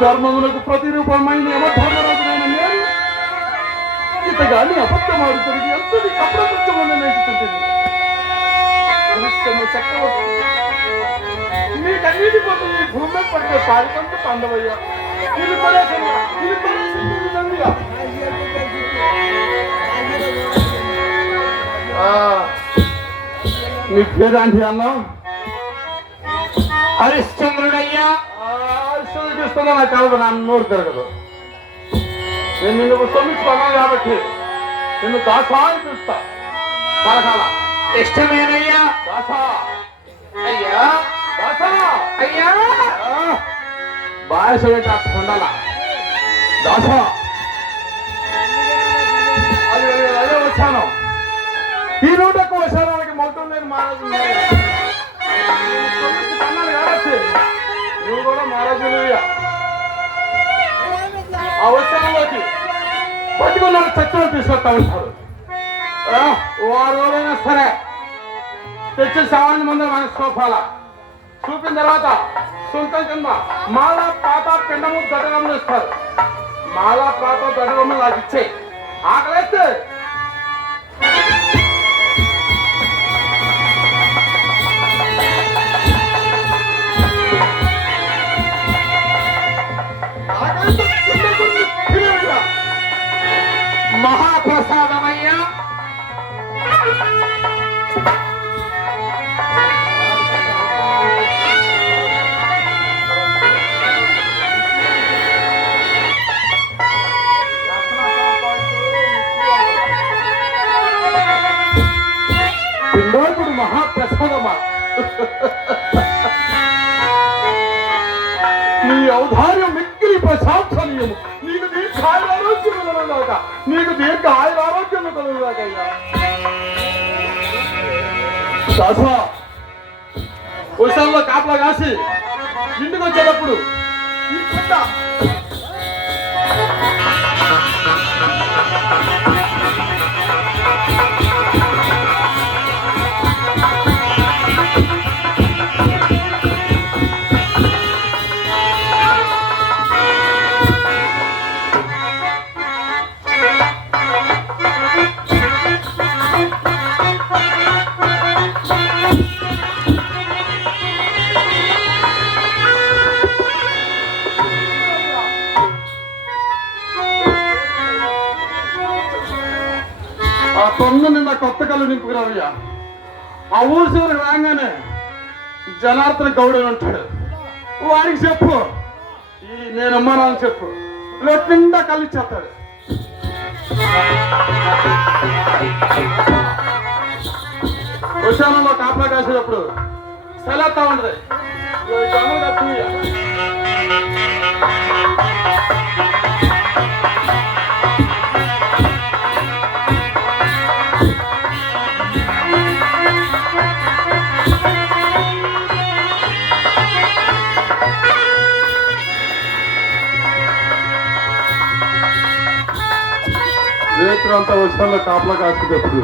ধর্মগুলোকে প্রতিরূপমাই নিয়ে আমার ধর্ম ఇతగాని అబద్ధమాడు తిరిగి ఎంతటి కప్రపంచమని నేర్చుకుంటుంది భవిష్యము చక్రవర్తి నీకన్నిటి పోతే ఈ భూమి పడితే పారిపంట పండవయ్యా ఇది పడేసయ్యా ఇది పడేసయ్యా నీ పేరాంటి అన్నా హరిశ్చంద్రుడయ్యా ఇస్తున్నా నాకు కలదు నా నోరు తిరగదు నేను నిన్ను క్షమించుకున్నాను కాబట్టి నిన్ను దాసా అని పిలుస్తా. పలకాల ఇష్టమేనయ్యా. దాసా. అయ్యా. దాసా. అయ్యా. అక్కడ ఉండాల దాసా. అది అది వచ్చాను. ఈ నూటకు వచ్చానికి మొత్తం నేను మహారాజు నువ్వు కూడా మహారాజు ఆ వచ్చి పట్టుకున్న చట్టం తీసుకొస్తా ఉంటారు వారు ఎవరైనా సరే తెచ్చి సామాన్య ముందు మన సోఫాల. చూపిన తర్వాత సుంకం కింద మాల పాత పిండము దడగములు ఇస్తారు. మాల పాత దడగములు నాకు ఇచ్చే ఆకలేస్తే ఆకలేస్తే పిండాకుడు మహాప్రసాదమా నీ ఔదార్యం మిక్కిలి ప్రశాంతనీయము నీకు దీర్ఘ ఆయురారోగ్యం కలుగుగాక నీకు దీర్ఘ ఆయురారోగ్యం కలుగుగాక అయ్యా దాసా వర్షాల్లో కాపలా కాసి ఇంటికి వచ్చేటప్పుడు ఈ ఆ తొంగ నిండా కొత్త కళ్ళు నింపుకురావయ్యా ఆ ఊరు చివరికి రాగానే జనార్దన గౌడని ఉంటాడు. వాడికి చెప్పు. ఈ నేను అమ్మానని చెప్పు. లోటు నిండా కళ్ళు ఇచ్చేస్తాడు విశాలంలో కాపలా కాసేటప్పుడు సెలెత్తా ఉండదు ఈ గమనం రేత్రంతా వర్షంలో కాపలా కాసేటప్పుడు